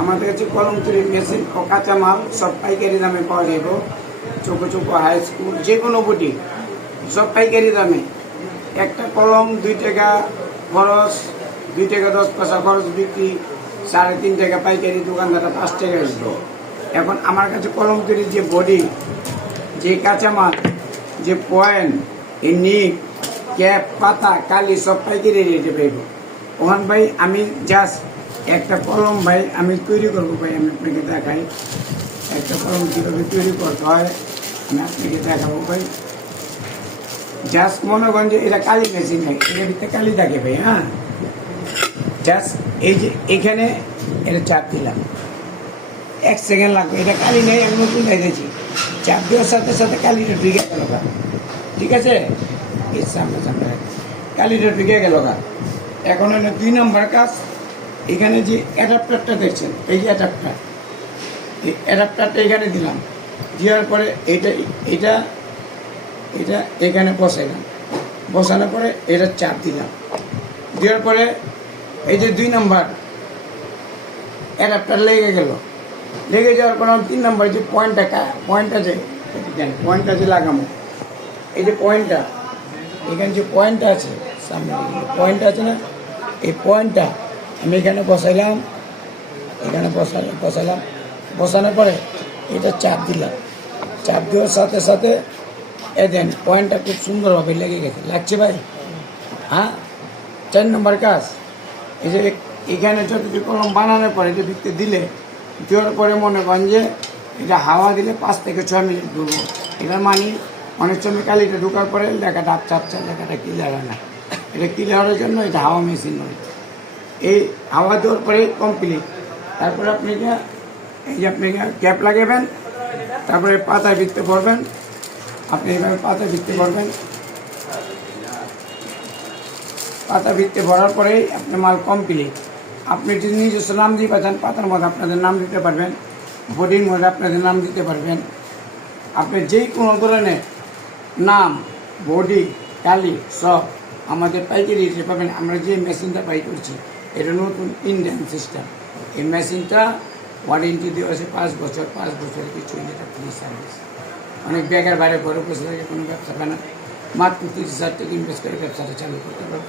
আমাদের কাছে কলম তৈরির মেশিন ও কাঁচামাল সব পাইকারি দামে পাওয়া যাব। চোখো চোখো হাই স্কুল যে কোনো বুটি সব পাইকারি দামে। একটা কলম 2 টাকা খরচ, 2 টাকা 10 পয়সা খরচ বিক্রি, 3.5 টাকা পাইকারি, দোকানদারটা 5 টাকা আসলো। এখন আমার কাছে কলম তৈরির যে বডি, যে কাঁচামাল, যে পয়েন্ট, এই নিক, ক্যাপ, পাতা, কালি সব পাইকারি রেটে পাইব। ওখান ভাই আমি জাস্ট একটা কলম ভাই আমি তৈরি করবো ভাই, আমি আপনাকে দেখাই একটা কলম কীভাবে তৈরি করতে হয় আমি আপনাকে দেখাবো ভাই। জাস্ট মনে করেন যে এটা কালি মেশিন ভাই, এটার ভিতরে কালি থাকে ভাই। হ্যাঁ, জাস্ট এই যে এখানে এটা চাপ দিলাম, 1 সেকেন্ড লাগবে। এটা কালি নেই, আমি নতুন দিয়েছি। চাপ দেওয়ার সাথে সাথে কালিটা ঢুকে গেল গা, ঠিক আছে? এর সামনে সামনে কালিটা ঢুকে গেল গা। এখন হলো 2 নম্বর কাজ। এখানে যে অ্যাডাপ্টারটা দেখছেন, এই যে অ্যাডাপ্টার, এই অ্যাডাপ্টারটা এখানে দিলাম। দেওয়ার পরে এটা এটা এটা এখানে বসাইলাম, বসানোর পরে এটা চাপ দিলাম। দেওয়ার পরে এই যে 2 নম্বর অ্যাডাপ্টার লেগে গেল। লেগে যাওয়ার পর 3 নম্বর যে পয়েন্টটা যে লাগামো, এই যে পয়েন্টটা, এখানে যে পয়েন্টটা আছে, সামনে পয়েন্টটা আছে না, এই পয়েন্টটা আমি এখানে বসাইলাম। এখানে বসালাম, বসানোর পরে এটা চাপ দিলাম। চাপ দেওয়ার সাথে সাথে দেন পয়েন্টটা খুব সুন্দরভাবে লেগে গেছে। লাগছে ভাই? হ্যাঁ। 4 নম্বর কাজ, এই যে এখানে যতটুকু কলম বানানোর পরে এটা ভিতরে দেওয়ার পরে মনে করেন যে এটা হাওয়া দিলে 5 থেকে 6 মিনিট ঢুকবো। এটার মানে অনেক সময় কালিটা ঢোকার পরে লেখাটা আপচা লেখাটা ক্লিয়ার হয় না। এটা ক্লিয়ারের জন্য এটা হাওয়া মেশিন নয়। এই হাওয়া দেওয়ার পরে কমপ্লিট। তারপরে আপনি এই যে আপনি ক্যাপ লাগাবেন, তারপরে পাতায় ভিত্তি ভরবেন। আপনি এইভাবে পাতা ভিত্তি ভরবেন। পাতা ভিত্তি ভরার পরেই আপনার মাল কমপ্লিট। আপনি যদি নিজস্ব নাম দিয়ে পাচ্ছেন, পাতার মধ্যে আপনাদের নাম দিতে পারবেন, বডির মধ্যে আপনাদের নাম দিতে পারবেন। আপনি যেই কোনো ধরনের নাম, বডি, কালি সব আমাদের পাইকারি রেটে পাবেন। আমরা যে মেশিনটা পাই করছি এটা নতুন ইন্ডিয়ান সিস্টেম। এই মেশিনটা ওয়ারেন্টি দেওয়া আছে 5 বছর, 5 বছর কিছু এটা ফ্রি সার্ভিস। অনেক বেকার বাইরে ঘরে বসে থাকে, কোনো ব্যবসা পায় না, মাত্র 30,000 টাকা ইনভেস্ট করে ব্যবসাটা চালু করতে পারবে।